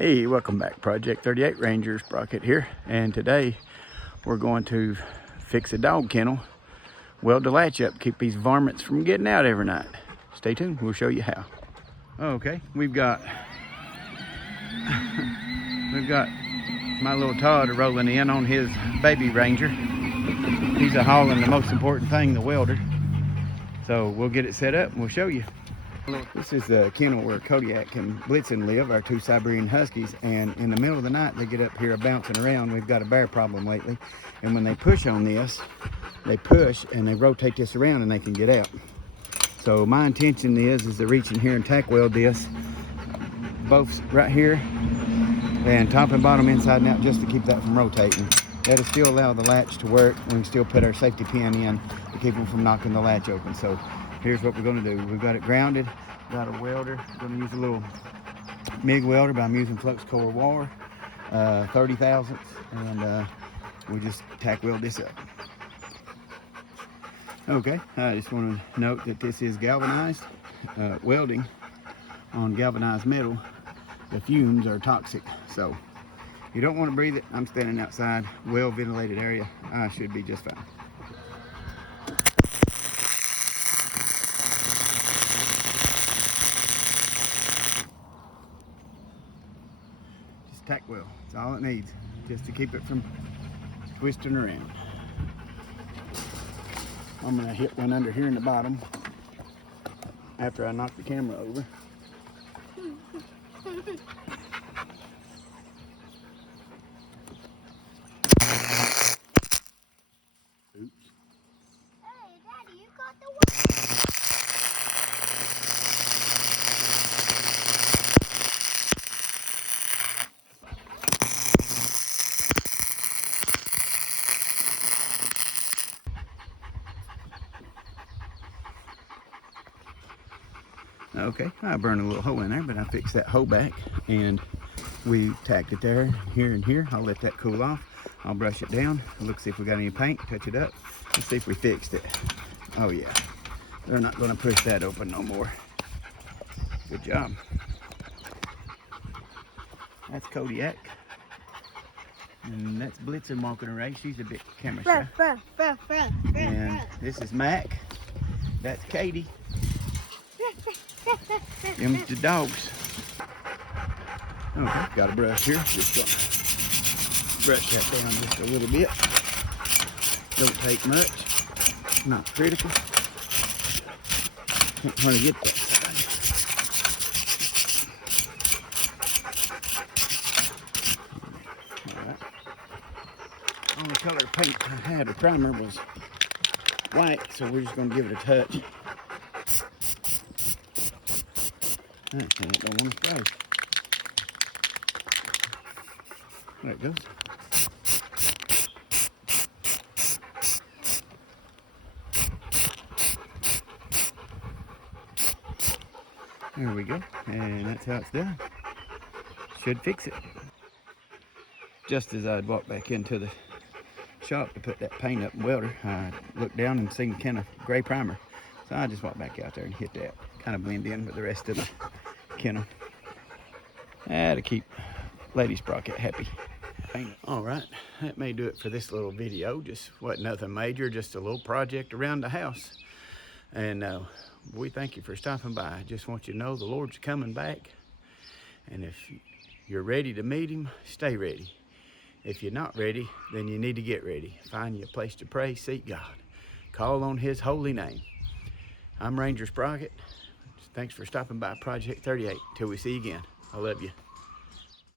Hey, welcome back. Project 38 Ranger Sprocket here, and today we're going to fix a dog kennel, weld the latch up, keep these varmints from getting out every night. Stay tuned, we'll show you how. Okay, we've got my little Todd rolling in on his baby Ranger. He's hauling the most important thing, the welder. So we'll get it set up and we'll show you. This is the kennel where Kodiak and Blitzen live, our two Siberian Huskies, and in the middle of the night they get up here bouncing around. We've got a bear problem lately, and when they push on this, they push and they rotate this around and they can get out. So my intention is to reach in here and tack weld this, both right here and top and bottom, inside and out, just to keep that from rotating. That'll still allow the latch to work. We can still put our safety pin in to keep them from knocking the latch open. So here's what we're going to do. We've got it grounded, got a welder. We're going to use a little MIG welder, but I'm using flux core wire, 30 thousandths, and we just tack weld this up. Okay, I just want to note that this is galvanized. Welding on galvanized metal, the fumes are toxic, so you don't want to breathe it. I'm standing outside, well ventilated area. I should be just fine. Tack weld, that's all it needs, just to keep it from twisting around. I'm gonna hit one under here in the bottom after I knock the camera over. Oops. Hey, Daddy, you got the Okay, I burned a little hole in there, but I fixed that hole back and we tacked it there, here and here. I'll let that cool off. I'll brush it down, look, see if we got any paint, touch it up, and see if we fixed it. Oh yeah, they're not gonna push that open no more. Good job. That's Kodiak. And that's Blitzen walking around. She's a bit camera shy. And this is Mac. That's Katie. Them's the dogs. Okay, got a brush here. Just gonna brush that down just a little bit. Don't take much. Not critical. Can't hardly get that side. All right. Only color paint I had, a primer, was white, so we're just gonna give it a touch. Okay, I don't want to spray. There it goes. There we go, and that's how it's done. Should fix it. Just as I'd walk back into the shop to put that paint up and welder, I looked down and seen kind of gray primer. So I just walked back out there and hit that. Kind of blend in with the rest of the kennel. To keep Lady Sprocket happy. All right, that may do it for this little video. Just wasn't nothing major, just a little project around the house. And we thank you for stopping by. Just want you to know the Lord's coming back. And if you're ready to meet him, stay ready. If you're not ready, then you need to get ready. Find you a place to pray, seek God. Call on his holy name. I'm Ranger Sprocket. Thanks for stopping by Project 38. Till we see you again. I love you.